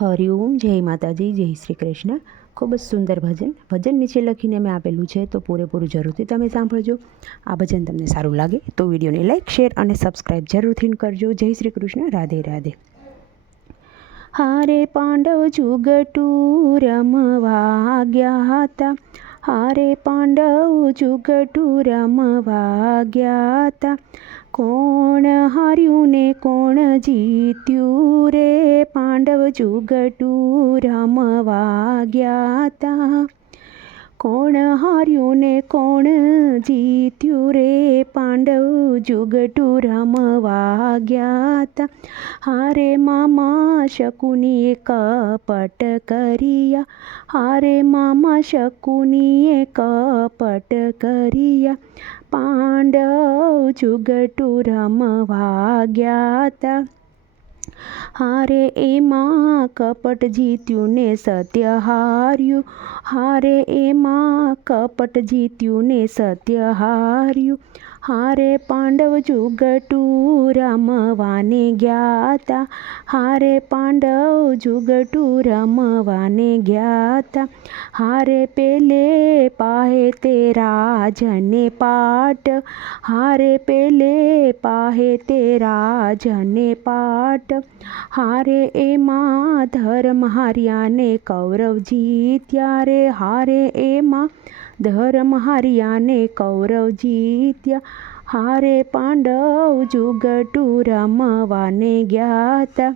હરિઓમ, જય માતાજી, જય શ્રી કૃષ્ણ. ખૂબ જ સુંદર ભજન નીચે લખીને મેં આપેલું છે, તો પૂરેપૂરું જરૂરથી તમે સાંભળજો. આ ભજન તમને સારું લાગે તો વિડીયોને લાઇક, શેર અને સબસ્ક્રાઈબ જરૂરથી કરજો. જય શ્રી કૃષ્ણ. રાધે રાધે. હારે પાંડવ જુગટું રમવા ગયા હતા. હારે પાંડવ જુગટું રમવા ગયા હતા. કોણ હાર્યું ને કોણ જીત્યું રે, પાંડવ જુગટું રમવા ગયા હતા. કોણ હાર્યું ને કોણ જીત્યું રે, પાંડવ જુગટું રમવા ગયા હતા. હારે મામા શકુનીએ કપટ કર્યા. હારે મામા શકુનીએ કપટ કર્યા. પાંડવ જુગટું રમવા ગયા હતા. હારે એમાં કપટ જીત્યું ને સત્ય હાર્યું. હારે એમાં કપટ જીત્યું ને સત્ય હાર્યું. હારે પાંડવ જુગટું રમવાને ગયા હતા. હારે પાંડવ જુગટું રમવાને ગયા હતા. હારે પેલે પાહે તે રાજને પાટ. હારે પેલે પાહે તે રાજને પાટ. હારે એમાં ધર્મ હાર્યા ને કૌરવ જીત્યા રે. હારે એમાં ધર્મ હાર્યા ને કૌરવ જીત્યા. હારે પાંડવ જુગટું રમવાને ગયા હતા.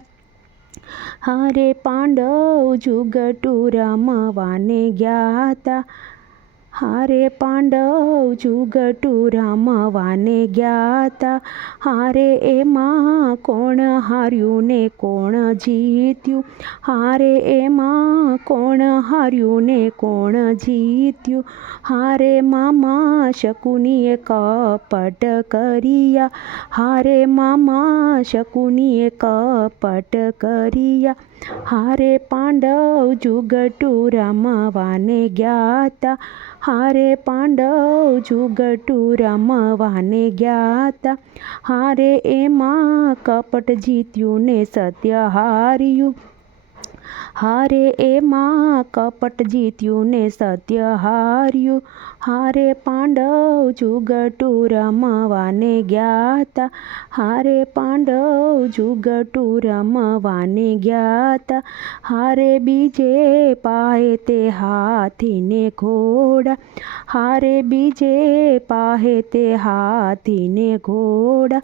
હારે પાંડવ જુગટું રમવાને ગયા હતા. હારે પાંડવ જુગટું રમવાને ગયા હતા. હારે એમાં કોણ હાર્યું ને કોણ જીત્યું. હારે એમાં કોણ હાર્યું ને કોણ જીત્યું. હારે મામા શકુનીએ કપટ કર્યા. હારે મામા શકુનીએ કપટ કર્યા. હારે પાંડવ જુગટું રમવાને ગયા હતા. હારે પાંડવ જુગટું રમવાને ગયા હતા. હારે એમાં કપટ જીત્યું ને સત્ય હાર્યું. હારે એમાં કપટ જીત્યું ને સત્ય હાર્યું. હારે પાંડવ જુગટું રમવાને ગયા હતા. હારે પાંડવ જુગટું રમવાને ગયા હતા. હારે બીજે પાહે તે હાથીને ઘોડા. હારે બીજે પાહે તે હાથીને ઘોડા.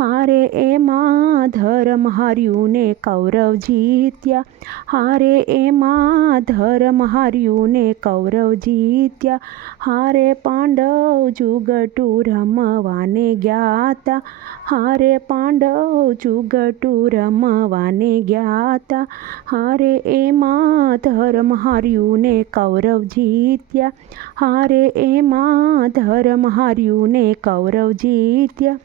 હારે એમાં ધર્મ હાર્યું ને કૌરવ જીત્યા. હારે એમાં ધર્મ હાર્યું ને કૌરવ જીત્યા. હારે પાંડવ જુગટું રમવાને ગયા હતા. હારે પાંડવ જુગટું રમવાને ગયા હતા. હારે એમાં ધર્મ હાર્યું ને કૌરવ જીત્યા. હારે એમાં ધર્મ હાર્યું ને કૌરવ જીત્યા.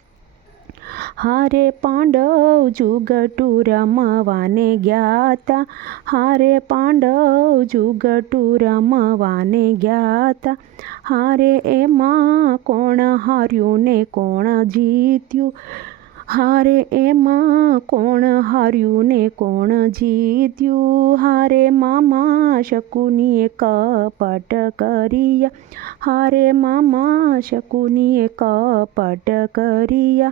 હારે પાંડવ જુગટું રમવાને ગયા હતા. હારે પાંડવ જુગટું રમવાને ગયા હતા. હારે એમાં કોણ હાર્યું ને કોણ જીત્યું. હારે એમાં કોણ હાર્યું ને કોણ જીત્યું. હારે મામા શકુનીએ કપટ કર્યા. હારે મામા શકુનીએ કપટ કર્યા.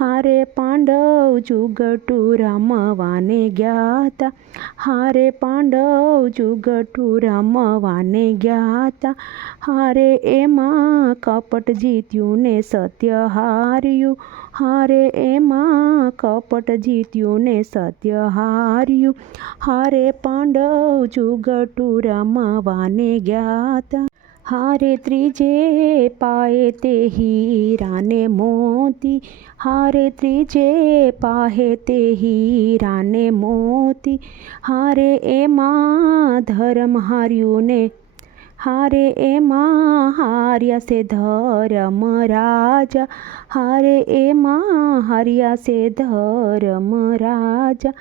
હારે પાંડવ જુગટું રમવાને ગયા હતા. હારે પાંડવ જુગટું રમવાને ગયા હતા. હારે એમાં કપટ જીત્યું ને સત્ય હાર્યું. હારે એમાં કપટ જીત્યું ને સત્ય હાર્યું. હારે પાંડવ જુગટું રમવાને ગયા હતા. હારે ત્રીજે પાયે તે હીરાને મોતી. હારે ત્રીજે પાહે તે હીરાને મોતી. હારે એમાં ધર્મ હાર્યું ને. હારે એમાં હાર્યા છે ધર્મ રાજા. હારે એમાં હાર્યા છે ધર્મ રાજા.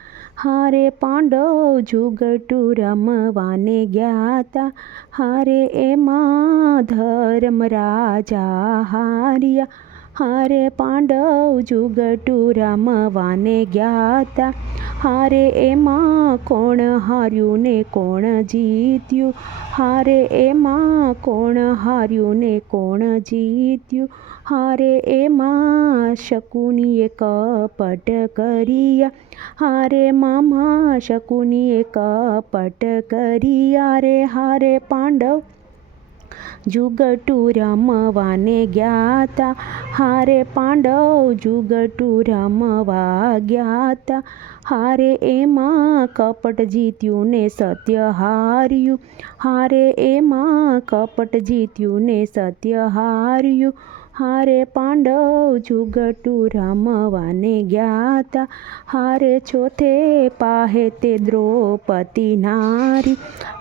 હારે પાંડવ જુગટું રમવાને ગયા હતા. હારે એમાં ધર્મ રાજા હાર્યા. હારે પાંડવ જુગટું રમવાને ગયા તા. હારે એમાં કોણ હાર્યું ને કોણ જીત્યું? હારે એમાં કોણ હાર્યું ને કોણ જીત્યું? હારે એમાં શકુનીએ કપટ કર્યા. હારે મામા શકુનીએ કપટ કર્યા રે. હારે પાંડવ જુગટું રમવાને ગયા તા. હારે પાંડવ જુગટું રમવા ગયા તા. હારે એમાં કપટ જીત્યું ને સત્ય હાર્યું. હારે એમાં કપટ જીત્યું ને સત્ય હાર્યું. હારે પાંડવ જુગટું રમવાને ગયા તા. હારે ચોથે પાહે તે દ્રૌપદી નારી.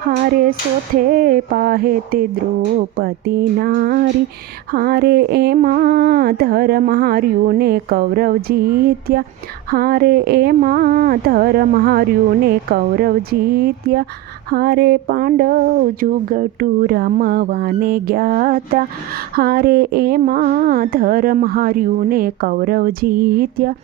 હારે ચોથે પાહે તે દ્રૌપદી નારી. હારે એમાં ધર્મ હાર્યું ને કૌરવ જીત્યા. હારે એમાં ધર્મ હાર્યું ને કૌરવ જીત્યા. હારે પાંડવ જુગટું રમવાને ગયા તા. હારે એમાં ધર્મ હાર્યું ને કૌરવ જીત્યા.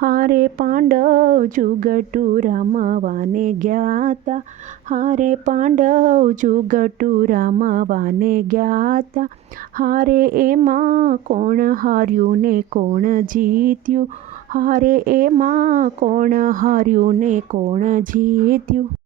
હારે પાંડવ જુગટું રમવાને ગયા તા. હારે પાંડવ જુગટું રમવાને ગયા તા. હારે એમાં કોણ હાર્યું ને કોણ જીત્યું? હારે એમાં કોણ હાર્યું ને કોણ જીત્યું?